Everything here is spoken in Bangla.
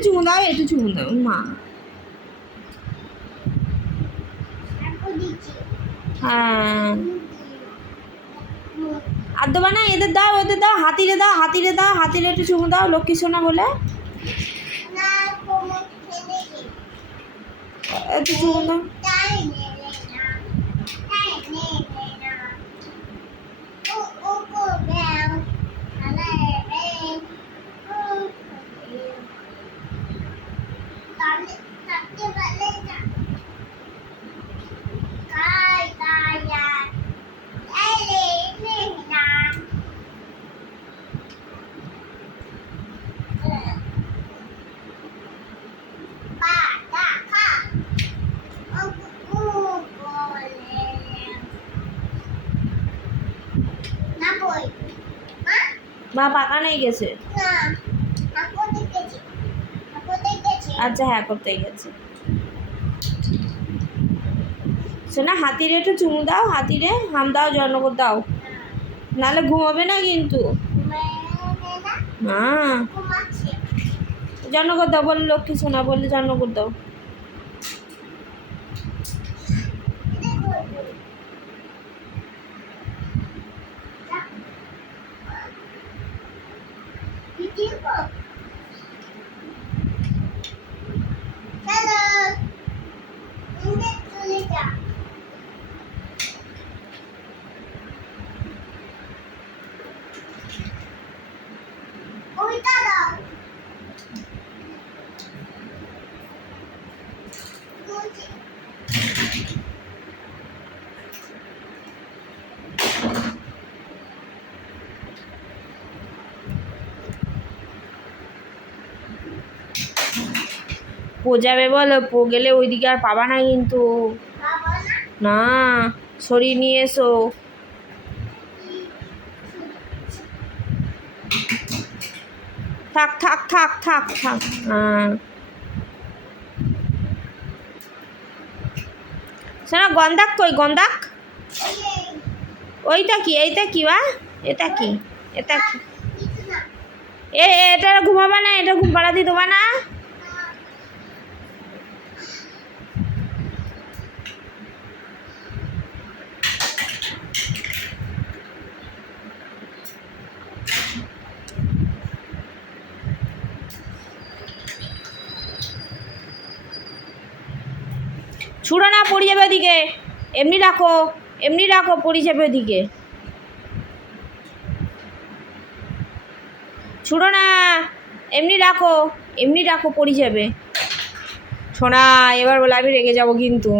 একটু চুমু দাও, একটু চুমু দাও মা। হ্যাঁ আর দেবা না, এদের দাও, এদের দাও, হাতিরে দাও, হাতিরে দাও, হাতিরে একটু চুমু দাও লক্ষ্মী সোনা বলে, একটু চুমু দাও। মা পাকা নেই গেছে, আচ্ছা হ্যাঁ করতেই গেছে। শোনা হাতিরে একটু চুমু দাও, হাতিরে হাম দাও, জনগর দাও, নাহলে ঘুমাবে না কিন্তু। হ্যাঁ জনগর দাও বলে, লক্ষ্মী সোনা বলে জনগর দাও। পো যাবে বলো, পো গেলে ওইদিকে আর পাবা না কিন্তু, না সরিয়ে নিয়ে এসো। থাক থাক থাক থাক থাক। হ্যাঁ শোনা গন্ধাক কই, গন্ধাক ওইটা কি, এইটা কি বা, এটা কি, এটা কি, এটা ঘুমাবা না, এটা ঘুম পাড়াতে দেবা না। ছুড়ো না, পড়ে যাবে ওদিকে, এমনি রাখো, এমনি রাখো, পড়ে যাবে ওদিকে, ছুড়ো না, এমনি রাখো, এমনি রাখো, পড়ে যাবে। শোনা এবার বলে আমি রেগে যাবো কিন্তু।